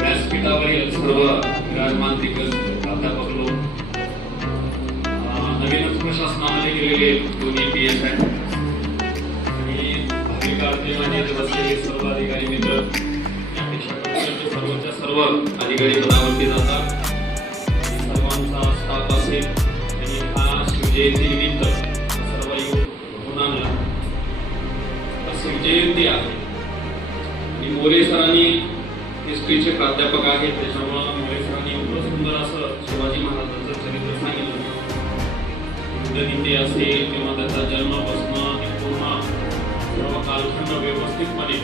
व्यासपीठावरील सर्व विराजमान दिग्गज प्राध्यापक लोक, नवीनच प्रशासनामध्ये गेलेले दोन्ही PS आहेत आणि भाविक आरती मान्यते बसलेले सर्व अधिकारी मित्र, यापेक्षा सर्वच्या सर्व अधिकारी पदावरती जातात. सर्वांचा स्टाफ असेल आणि हा शिवजयंती निमित्त सर्व युवकांना शिवजयंती आहे. मोरे सरांनी हिस्ट्रीचे प्राध्यापक आहेत, त्याच्यामुळे मोरे सरांनी एवढं सुंदर असं शिवाजी महाराजांचं चरित्र सांगितलं. युद्धनीती असेल किंवा त्याचा जन्मापासून ते पूर्ण सर्व कालखंड व्यवस्थितपणे,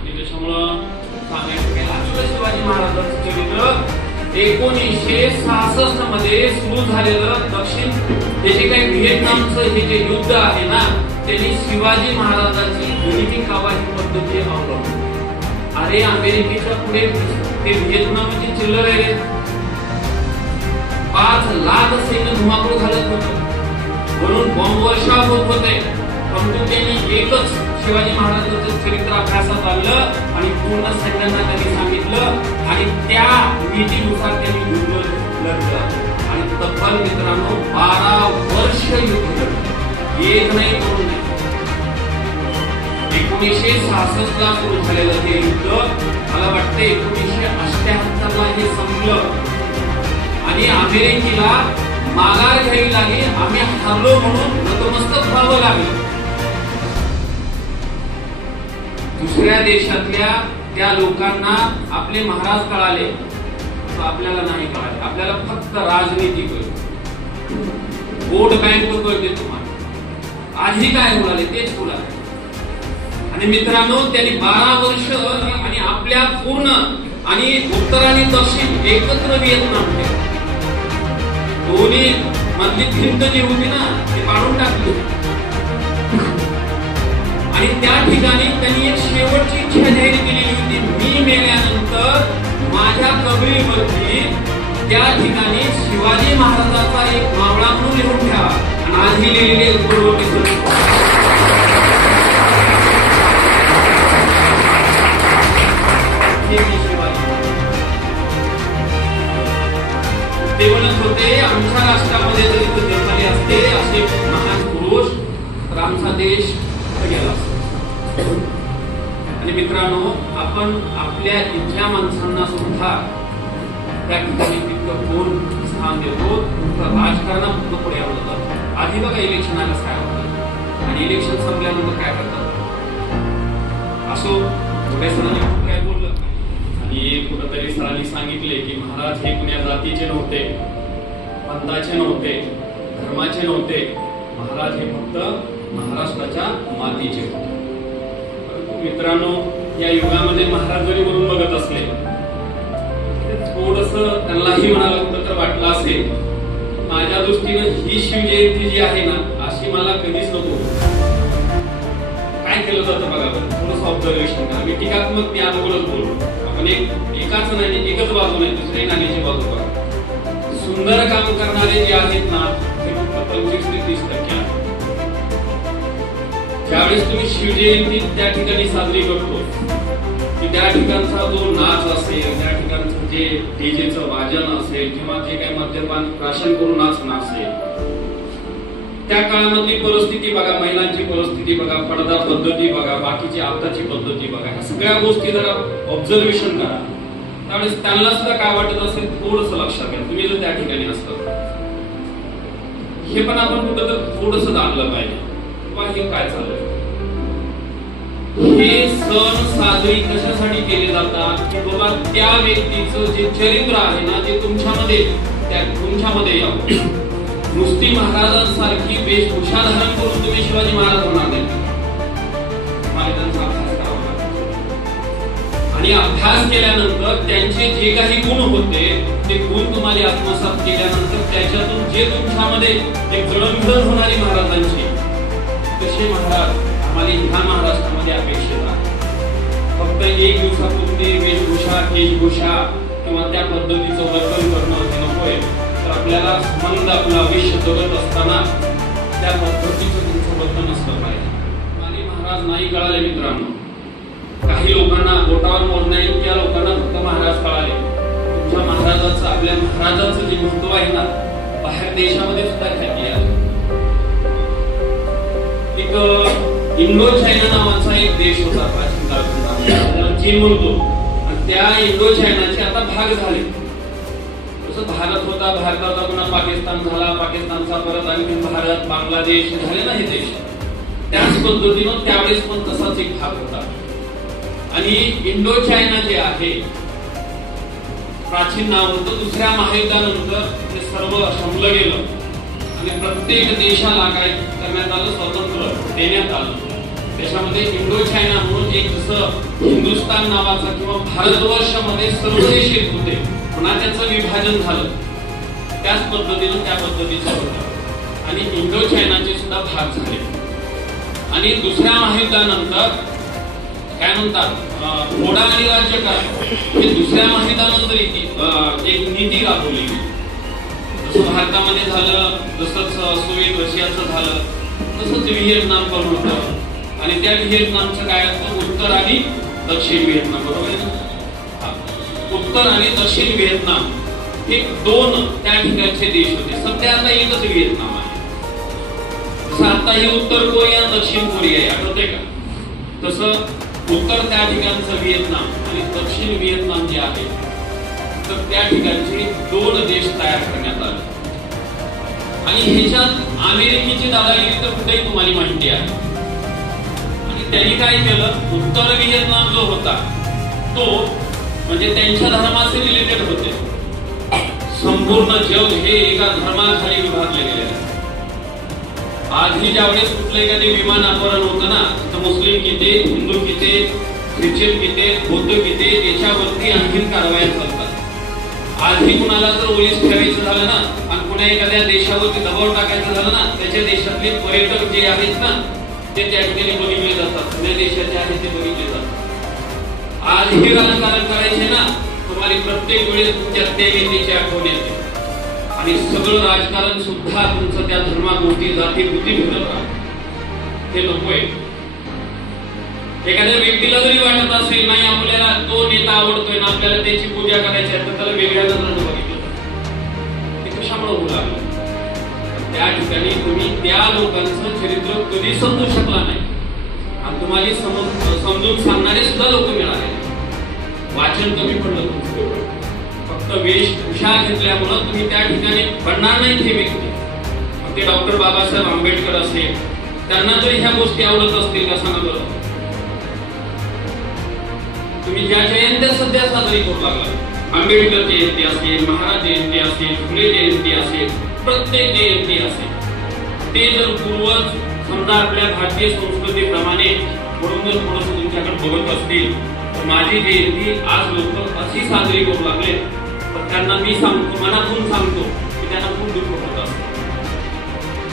आणि त्याच्यामुळं सांगायचं की आजचं शिवाजी महाराजांचं चरित्र 1966 मध्ये सुरू झालेलं दक्षिण हे जे काही व्हिएतनामचं हे जे युद्ध आहे ना, त्यांनी शिवाजी महाराजांची भूमिती कावाही पद्धती अवलंबली. अरे अमेरिकेच्या पुढे ते व्हिएतनामची चिल्लर आहे. 5 लाख सैन्य धुमाकूळ घालत होतं, म्हणून बॉम्ब वर्षाव होत होते. परंतु त्यांनी एकच शिवाजी महाराजांचं चरित्र अभ्यासात आणलं आणि पूर्ण सैन्यांना त्यांनी सांगितलं आणि त्या नीतीनुसार त्यांनी युद्ध लढलं. आणि तब्बल मित्रांनो 12 वर्ष युद्ध लढलं, एक नाही दोन नाही. 1966 ला सुरू झालेलं हे युद्ध मला वाटतं 1978 ला हे संपलं आणि अमेरिकेला माघार घ्यावी लागली. आम्ही हरलो म्हणून नतमस्तक व्हावं लागलं. दुसऱ्या देशातल्या त्या लोकांना आपले महाराज कळाले, आपल्याला नाही कळाले. आपल्याला फक्त राजनीती कळते, वोट बँक कळते. तुम्हाला आधी काय बोलाले तेच बोलाले. आणि मित्रांनो त्यांनी 12 वर्ष आणि आपल्या पूर्ण आणि उत्तर आणि दक्षिण एकत्र व्हिएतनाम केलं. दोन्ही मधली भिंत जी होती ना ती पाडून टाकली आणि त्या ठिकाणी त्यांनी एक शेवटची इच्छा जाहीर केलेली होती. मी मेल्यानंतर माझ्या कबरीवरती त्या ठिकाणी शिवाजी महाराजांचा एक मावळा म्हणून लिहून ठेवा. आणि आधी लिहिलेले ते म्हणत होते आमच्या राष्ट्रामध्ये जरी जन्मले असते असे महान पुरुष तर आमचा देश गेला. आणि मित्रांनो आपण आपल्या इथल्या माणसांना सुद्धा त्या ठिकाणी तितकं कोण स्थान देतो, राजकारणात पुढे आवडतं. आधी बघा इलेक्शन आलं काय होतं आणि इलेक्शन संपल्यानंतर काय करतात. असो थोड्या सरांनी काय बोललं आणि कुठंतरी सरांनी सांगितले की महाराज हे कुण्या जातीचे नव्हते, पंथाचे नव्हते, धर्माचे नव्हते. महाराज हे फक्त महाराष्ट्राच्या मातीचे होते. मित्रांनो या युगामध्ये महाराज जरी म्हणून बघत असले थोडस त्यांनाही म्हणाला कुठं तर वाटलं असेल माझ्या दृष्टीनं ही शिवजयंती जी आहे ना अशी मला कधीच नको. काय केलं जातं बघा बरं, थोडंसं ऑब्झर्वेशन करा. मी टीकात्मक मी अगोदरच बोललो. आपण एकाच नाही एकच बाजू नाही दुसरी नाण्याची बाजू बघा. सुंदर काम करणारे जे आहेत ना ते फक्त 25 ते 30% आहेत. ज्यावेळेस तुम्ही शिवजयंती त्या ठिकाणी साजरी करतो की त्या ठिकाणचा जो नाच असेल, त्या ठिकाणचं जे डीजेचं वाजन असेल किंवा जे काही मद्यपान प्राशन करून नाचणं असेल, त्या काळामधली परिस्थिती बघा, महिलांची परिस्थिती बघा, पडदा पद्धती बघा, बाकीची आताची पद्धती बघा, ह्या सगळ्या गोष्टी जरा ऑब्झर्वेशन करा. त्यावेळेस त्यांना सुद्धा काय वाटत असेल थोडस लक्षात घ्या. तुम्ही जर त्या ठिकाणी असता हे पण आपण कुठं तर थोडस जाणलं पाहिजे हे काय चाललंय. हे सण साजरी कशासाठी केले जातात की बाबा त्या व्यक्तीचं जे चरित्र आहे ना ते तुमच्यामध्ये यावं. नुसती महाराजांसारखी वेशभूषा धारण करून तुम्ही शिवाजी महाराज होणार नाही. महाराजांचा अभ्यास करावा लागतो आणि अभ्यास केल्यानंतर त्यांचे जे काही गुण होते ते गुण तुम्हाला आत्मसात केल्यानंतर त्याच्यातून जे तुमच्यामध्ये एक जडणघडण होणारी महाराजांची तसे महाराज आम्हाला ह्या महाराष्ट्रामध्ये अपेक्षित आहे. फक्त एक दिवसापुरती वेशभूषा केशभूषा किंवा त्या पद्धतीचं वर्तन करणं नकोय. तर आपल्याला संबंध आपलं आयुष्य जगत असताना त्या पद्धतीचं तुमचं वर्तन असलं पाहिजे. आणि महाराज महाराज नाही कळाले मित्रांनो. काही लोकांना बोटावर मोजण्या इतक्या लोकांना फक्त महाराज कळाले. तुमच्या महाराजाचं, आपल्या महाराजाचं जे महत्व आहे ना, बाहेर देशामध्ये सुद्धा ख्याती आहे. एक इंडो चायना नावाचा एक देश होता प्राचीन काळात, चीन म्हणतो. त्या इंडो चायनाचे आता भाग झाले. जसं भारत होता, भारताचा पुन्हा पाकिस्तान झाला, पाकिस्तानचा परत आणखी भारत, बांगलादेश झाले ना हे देश. त्याच पद्धतीनं त्यावेळेस पण तसाच एक भाग होता. आणि इंडो चायना जे आहे, प्राचीन नाव होतं. दुसऱ्या महायुद्धानंतर ते सर्व शमलं गेलं आणि प्रत्येक देशाला काय करण्यात आलं, स्वातंत्र्य देण्यात आलं. त्याच्यामध्ये इंडो चायना म्हणून एक, जसं हिंदुस्थान नावाचा किंवा भारतवर्षामध्ये सर्व देश येत होते, पुन्हा त्याचं विभाजन झालं. त्याच पद्धतीनं त्या पद्धतीचं होतं आणि इंडो चायनाचे सुद्धा भाग झाले. आणि दुसऱ्या महायुद्धानंतर काय म्हणतात, घोडा आणि राज्यकारण हे दुसऱ्या महायुद्धानंतर एक नीती राबवली. जसं भारतामध्ये झालं, जसंच सोव्हिएत रशियाचं झालं, तसंच व्हिएतनाम पण होतं. आणि त्या व्हिएतनामचं काय असतं, उत्तर आणि दक्षिण व्हिएतनाम, बरोबर आहे ना. उत्तर आणि दक्षिण व्हिएतनाम हे दोन त्या ठिकाणचे देश होते. सध्या आता एकच व्हिएतनाम आहे. जसं आता हे उत्तर कोरिया, दक्षिण कोरिया आहे, आठवते का. तसं उत्तर त्या ठिकाणचं व्हिएतनाम आणि दक्षिण व्हिएतनाम जे आहे, तर त्या ठिकाणचे दोन देश तयार करण्यात आले. आणि ह्याच्यात अमेरिकेची दादागिरी तर कुठेही तुम्हाला माहिती आहे. त्यांनी काय केलं, उत्तर व्हिएतनाम जो होता तो म्हणजे त्यांच्या धर्माचे रिलेटेड होते. संपूर्ण जग हे एका धर्माखाली विभागले गेले. आधी ज्यावेळेस कुठलं एखादे विमान अपहरण होतं ना, तर मुस्लिम किती, हिंदू किती, ख्रिश्चन किती, बौद्ध किती, त्याच्यावरती आणखीन कारवाया चालतात. आधी कुणाला जर ओलीस ठेवायचं झालं ना आणि कुणा एखाद्या देशावरती दबाव टाकायचं झालं ना, त्याच्या देशातले पर्यटक जे आहेत ना, ते त्या ठिकाणी बघितले जातात. पुण्या देशाचे आहेत ते बघितले जातात. आज हे राजकारण करायचे ना, तुम्हाला प्रत्येक वेळेस तुमच्या त्या व्यक्तीची आठवण येते. आणि सगळं राजकारण सुद्धा तुमचं त्या धर्माभोवती, जातीभोवती फिरत राहतं. हे नको आहे. एखाद्या व्यक्तीला जरी वाटत असेल नाही आपल्याला तो नेता आवडतोय ना, आपल्याला त्याची पूजा करायची आहे, तर त्याला वेगळ्या नजरेनं बघितलं जातं. ते कशामुळे होऊ लागलं. त्या ठिकाणी तुम्ही त्या लोकांचं चरित्र कधी समजू शकला नाही आणि तुम्हाला समजून सांगणारे सुद्धा लोक मिळाले. वाचन कमी पडलं तुमचं, फक्त वेशभूषा घेतल्यामुळं तुम्ही त्या ठिकाणी पडणार नाही. ते व्यक्ती मग ते डॉक्टर बाबासाहेब आंबेडकर असेल, त्यांना जरी ह्या गोष्टी आवडत असतील का सांगा बरं. तुम्ही ज्या जयंत्या सध्या साजरी करू लागला, आंबेडकर जयंती असेल, महाराज जयंती असेल, फुले जयंती असेल, प्रत्येक जयंती असेल, ते जर पूर्वज समजा आपल्या भारतीय संस्कृतीप्रमाणे म्हणून जर थोडंसं तुमच्याकडे बघत असतील, तर माझी जयंती आज लोक अशी साजरी करू लागले, तर त्यांना मी सांगतो, मनातून सांगतो की त्यांना खूप दुःख होत असतं.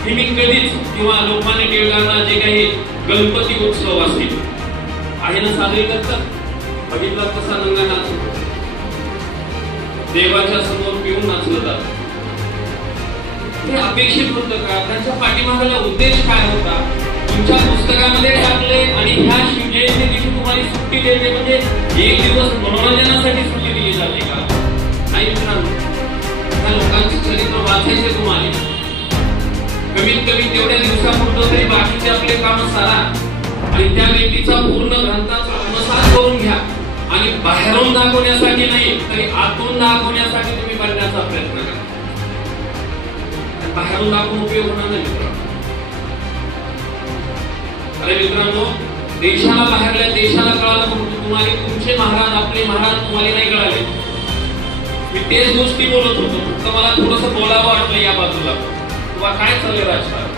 मी कधीच किंवा लोकमान्य टिळकांना जे काही गणपती उत्सव असतील आहे ना साजरी करतात, बघितला कसा नंगा नाच होतो, देवाच्या समोर पिऊन नाचलं जातं. हे अपेक्षित होतं का? त्यांच्या पाठीमागला उद्देश काय होता? तुमच्या पुस्तकामध्ये टाकले आणि ह्या शिवजयंती दिवशी तुम्हाला सुट्टी द्यायची म्हणजे एक दिवस मनोरंजनासाठी सुट्टी दिली जाते का? नाही मित्रांनो, त्या लोकांचे चरित्र वाचायचे तुम्हाला. कमीत कमी तेवढ्या दिवसापुरतं तरी बाकीचे आपले काम सारा आणि त्या व्यक्तीचा पूर्ण ग्रंथाचा अनुसार करून घ्या. आणि बाहेरून दाखवण्यासाठी नाही, तरी आतून दाखवण्यासाठी तुम्ही बनण्याचा प्रयत्न करा. बाहेरून दाखवून उपयोग होणार नाही मित्रांनो. अरे मित्रांनो, देशाला बाहेरल्या देशाला कळालं म्हणून तुम्हाला तुमचे महाराज, आपले महाराज तुम्हाला नाही कळाले. मी तेच गोष्टी बोलत होतो, फक्त मला थोडंसं बोलावं वाटलं या बाजूला किंवा काय चाललंय राजकारण.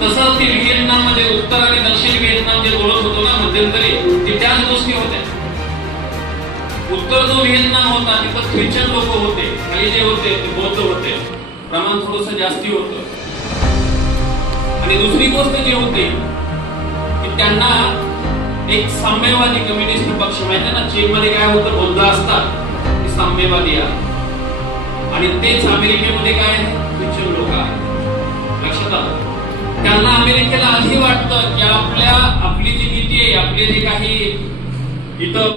तसंच ते व्हिएतनाम मध्ये उत्तर आणि दक्षिण व्हिएतनाम जे बोलत होतो ना मध्यंतरी, ते त्याच गोष्टी होत्या. उत्तर जो व्हिएतनाम होता तिथं ख्रिश्चन लोक होते, खाली जे होते ते बौद्ध होते, प्रमाण थोडंसं जास्ती होतं. आणि दुसरी गोष्ट जी होती की त्यांना एक साम्यवादी कम्युनिस्ट पक्ष माहिती ना, चीन मध्ये काय होतं, बौद्ध असतात ते साम्यवादी आहे आणि तेच अमेरिकेमध्ये काय ख्रिश्चन लोक आहेत. लक्षात आलं. त्यांना अमेरिकेला असं वाटतं की आपली जी नीती आहे, आपले जे काही इथं